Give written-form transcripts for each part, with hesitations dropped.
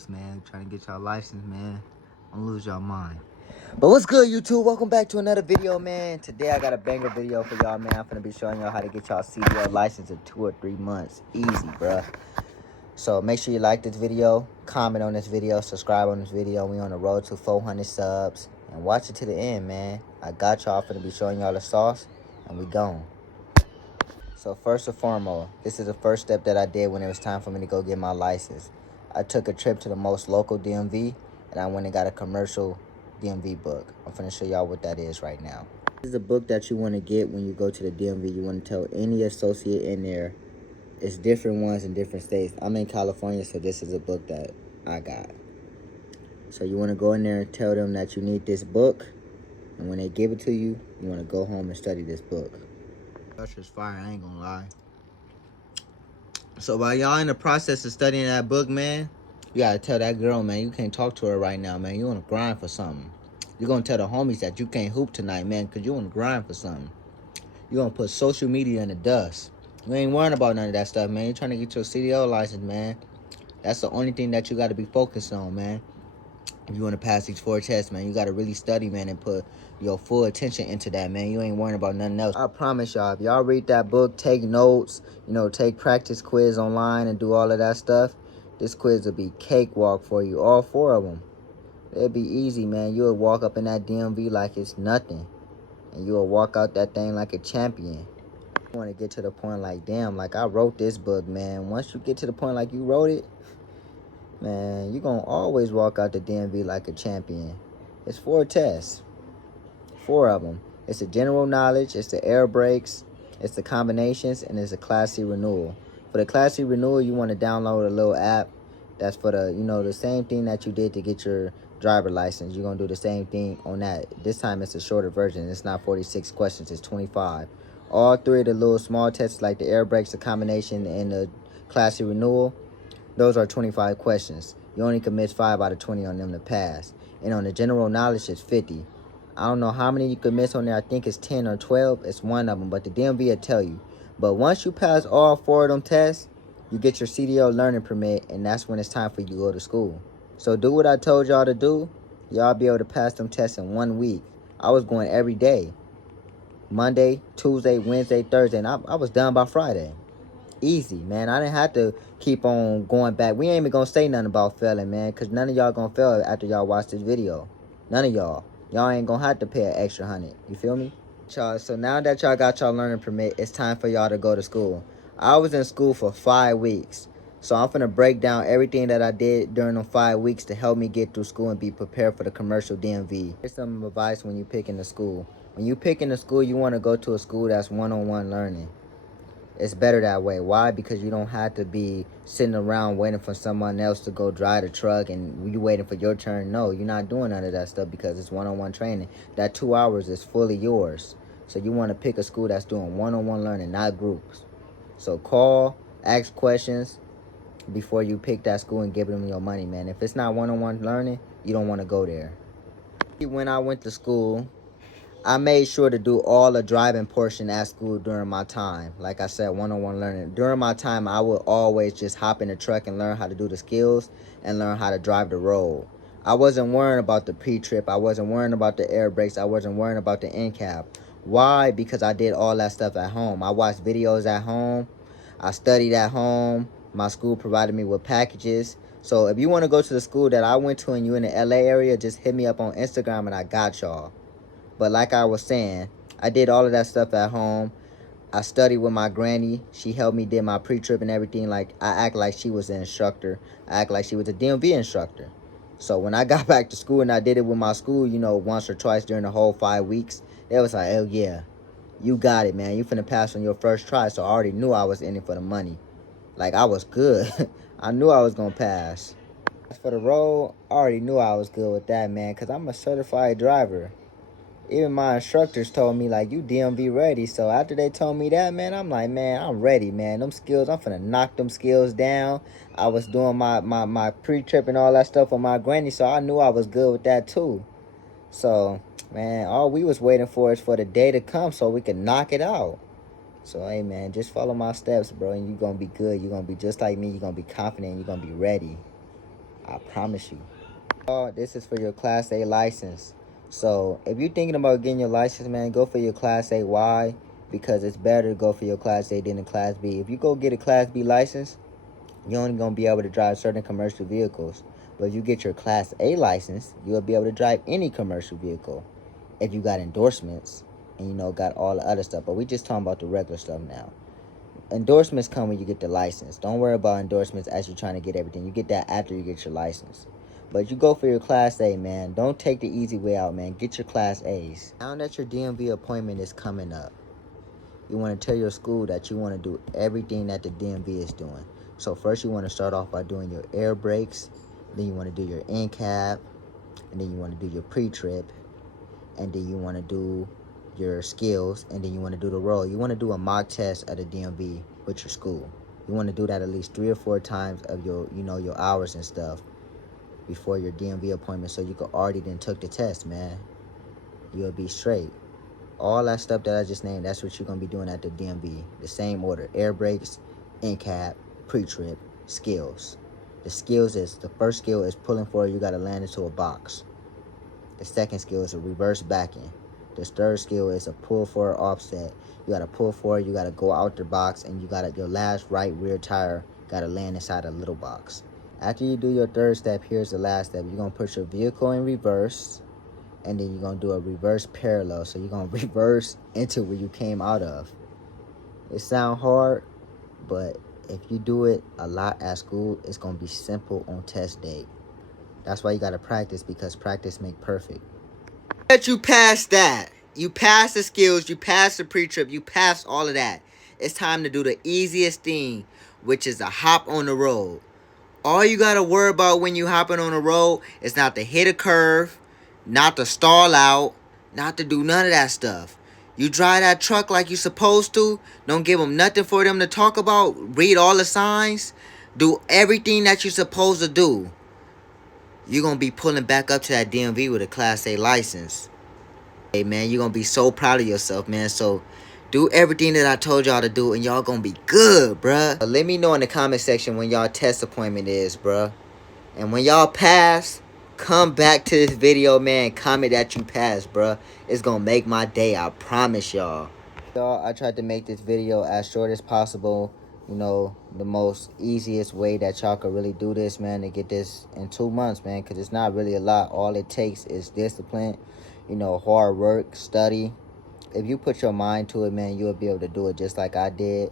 streets, man. Trying to get y'all license, man. Don't lose y'all mind. But what's good, YouTube? Welcome back to another video, man. Today I got a banger video for y'all, man. I'm finna be showing y'all how to get y'all CDL license in 2 or 3 months. Easy, bruh. So make sure you like this video, comment on this video, subscribe on this video. We on the road to 400 subs. And watch it to the end, man. I got y'all. Finna be showing y'all the sauce. And we gone. So first and foremost, this is the first step that I did when it was time for me to go get my license. I took a trip to the most local DMV, and I went and got a commercial DMV book. I'm finna show y'all what that is right now. This is a book that you want to get when you go to the DMV. You want to tell any associate in there. It's different ones in different states. I'm in California, so this is a book that I got. So you want to go in there and tell them that you need this book, and when they give it to you, you want to go home and study this book. That's just fire, I ain't gonna lie. So while y'all in the process of studying that book, man, you gotta tell that girl, man, you can't talk to her right now, man. You wanna grind for something. You're gonna tell the homies that you can't hoop tonight, man, because you wanna grind for something. You're gonna put social media in the dust. You ain't worrying about none of that stuff, man. You're trying to get your CDL license, man. That's the only thing that you gotta be focused on, man. If you want to pass these 4 tests, man, you got to really study, man, and put your full attention into that, man. You ain't worrying about nothing else. I promise y'all, if y'all read that book, take notes, you know, take practice quiz online and do all of that stuff, this quiz will be cakewalk for you, all 4 of them. It'll be easy, man. You'll walk up in that DMV like it's nothing, and you'll walk out that thing like a champion. You want to get to the point like, damn, like I wrote this book, man. Once you get to the point like you wrote it, man, you're going to always walk out the DMV like a champion. It's 4 tests. 4 of them. It's the general knowledge, it's the air brakes, it's the combinations, and it's a Class C renewal. For the Class C renewal, you want to download a little app that's for the, you know, the same thing that you did to get your driver license. You're going to do the same thing on that. This time it's a shorter version. It's not 46 questions, it's 25. All 3 of the little small tests like the air brakes, the combination, and the Class C renewal, those are 25 questions. You only can miss 5 out of 20 on them to pass. And on the general knowledge, it's 50. I don't know how many you could miss on there. I think it's 10 or 12. It's one of them, but the DMV will tell you. But once you pass all 4 of them tests, you get your CDL learning permit, and that's when it's time for you to go to school. So do what I told y'all to do. Y'all be able to pass them tests in 1 week. I was going every day. Monday, Tuesday, Wednesday, Thursday, and I was done by Friday. Easy, man. I didn't have to keep on going back. We ain't even gonna say nothing about failing, man, because none of y'all gonna fail after y'all watch this video. None of y'all. Y'all ain't gonna have to pay an extra 100. You feel me? Y'all, so now that y'all got y'all learning permit, it's time for y'all to go to school. I was in school for 5 weeks. So I'm finna break down everything that I did during them 5 weeks to help me get through school and be prepared for the commercial DMV. Here's some advice when you picking the school. When you picking the school, you wanna go to a school that's one-on-one learning. It's better that way. Why? Because you don't have to be sitting around waiting for someone else to go drive the truck and you waiting for your turn. No, you're not doing none of that stuff because it's one-on-one training. That 2 hours is fully yours. So you want to pick a school that's doing one-on-one learning, not groups. So call, ask questions before you pick that school and give them your money, man. If it's not one-on-one learning, you don't want to go there. When I went to school, I made sure to do all the driving portion at school during my time. Like I said, one-on-one learning. During my time, I would always just hop in the truck and learn how to do the skills and learn how to drive the road. I wasn't worrying about the pre-trip. I wasn't worrying about the air brakes. I wasn't worrying about the end cap. Why? Because I did all that stuff at home. I watched videos at home. I studied at home. My school provided me with packages. So if you want to go to the school that I went to and you in the LA area, just hit me up on Instagram and I got y'all. But like I was saying, I did all of that stuff at home. I studied with my granny. She helped me did my pre-trip and everything. Like, I act like she was an instructor. I act like she was a DMV instructor. So when I got back to school and I did it with my school, you know, once or twice during the whole 5 weeks, they was like, oh yeah, you got it, man. You finna pass on your first try. So I already knew I was in it for the money. Like, I was good. I knew I was gonna pass. As for the road, I already knew I was good with that, man, because I'm a certified driver. Even my instructors told me, like, you DMV ready. So after they told me that, man, I'm like, man, I'm ready, man. Them skills, I'm finna knock them skills down. I was doing my pre-trip and all that stuff with my granny, so I knew I was good with that too. So, man, all we was waiting for is for the day to come so we could knock it out. So, hey, man, just follow my steps, bro, and you're going to be good. You're going to be just like me. You're going to be confident. You're going to be ready. I promise you. This is for your Class A license. So if you're thinking about getting your license, man, go for your Class A. Why? Because it's better to go for your Class A than a Class B. If you go get a Class B license, you're only going to be able to drive certain commercial vehicles. But if you get your Class A license, you'll be able to drive any commercial vehicle if you got endorsements and, you know, got all the other stuff. But we just talking about the regular stuff now. Endorsements come when you get the license. Don't worry about endorsements as you're trying to get everything. You get that after you get your license. But you go for your Class A, man. Don't take the easy way out, man. Get your Class A's. Now that your DMV appointment is coming up, you want to tell your school that you want to do everything that the DMV is doing. So first you want to start off by doing your air brakes. Then you want to do your in-cab. And then you want to do your pre-trip. And then you want to do your skills, and then you want to do the roll. You want to do a mock test at the DMV with your school. You want to do that at least 3 or 4 times of your, you know, your hours and stuff before your DMV appointment, so you could already then took the test, man. You'll be straight. All that stuff that I just named, that's what you're gonna be doing at the DMV. The same order: air brakes, in-cab, pre-trip, skills. The skills is, the first skill is pulling forward. You gotta land into a box. The second skill is a reverse backing. The third skill is a pull forward offset. You gotta pull forward, you gotta go out the box, and you gotta, your last right rear tire gotta land inside a little box. After you do your third step, here's the last step. You're gonna put your vehicle in reverse, and then you're gonna do a reverse parallel. So you're gonna reverse into where you came out of. It sounds hard, but if you do it a lot at school, it's gonna be simple on test day. That's why you gotta practice, because practice make perfect. That you pass that. You pass the skills, you pass the pre-trip, you pass all of that. It's time to do the easiest thing, which is a hop on the road. All you gotta worry about when you hopping on the road is not to hit a curve, not to stall out, not to do none of that stuff. You drive that truck like you supposed to. Don't give them nothing for them to talk about. Read all the signs. Do everything that you're supposed to do. You're going to be pulling back up to that DMV with a Class A license. Hey, man, you're going to be so proud of yourself, man. So, do everything that I told y'all to do, and y'all going to be good, bruh. Let me know in the comment section when y'all test appointment is, bruh. And when y'all pass, come back to this video, man. Comment that you passed, bruh. It's going to make my day, I promise y'all. Y'all, I tried to make this video as short as possible. You know, the most easiest way that y'all could really do this, man, to get this in 2 months, man, because it's not really a lot. All it takes is discipline, you know, hard work, study. If you put your mind to it, man, you'll be able to do it just like I did.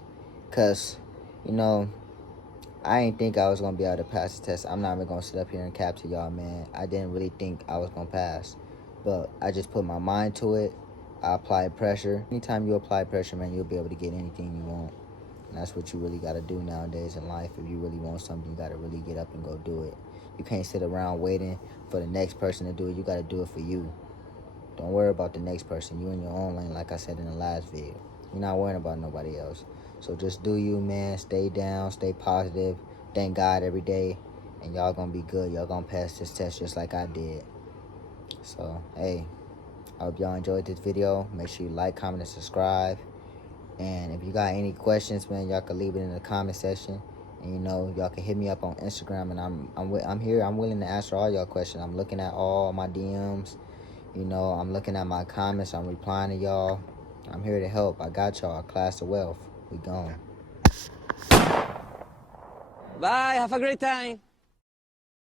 Because, you know, I didn't think I was going to be able to pass the test. I'm not even going to sit up here and cap to y'all, man. I didn't really think I was going to pass. But I just put my mind to it. I applied pressure. Anytime you apply pressure, man, you'll be able to get anything you want. And that's what you really got to do nowadays in life. If you really want something, you got to really get up and go do it. You can't sit around waiting for the next person to do it. You got to do it for you. Don't worry about the next person. You in your own lane, like I said in the last video. You're not worrying about nobody else. So just do you, man. Stay down. Stay positive. Thank God every day. And y'all going to be good. Y'all going to pass this test just like I did. So, hey, I hope y'all enjoyed this video. Make sure you like, comment, and subscribe. And if you got any questions, man, y'all can leave it in the comment section. And, you know, y'all can hit me up on Instagram. And I'm here. I'm willing to answer all y'all questions. I'm looking at all my DMs. You know, I'm looking at my comments. I'm replying to y'all. I'm here to help. I got y'all. Class of Wealth. We gone. Bye. Have a great time.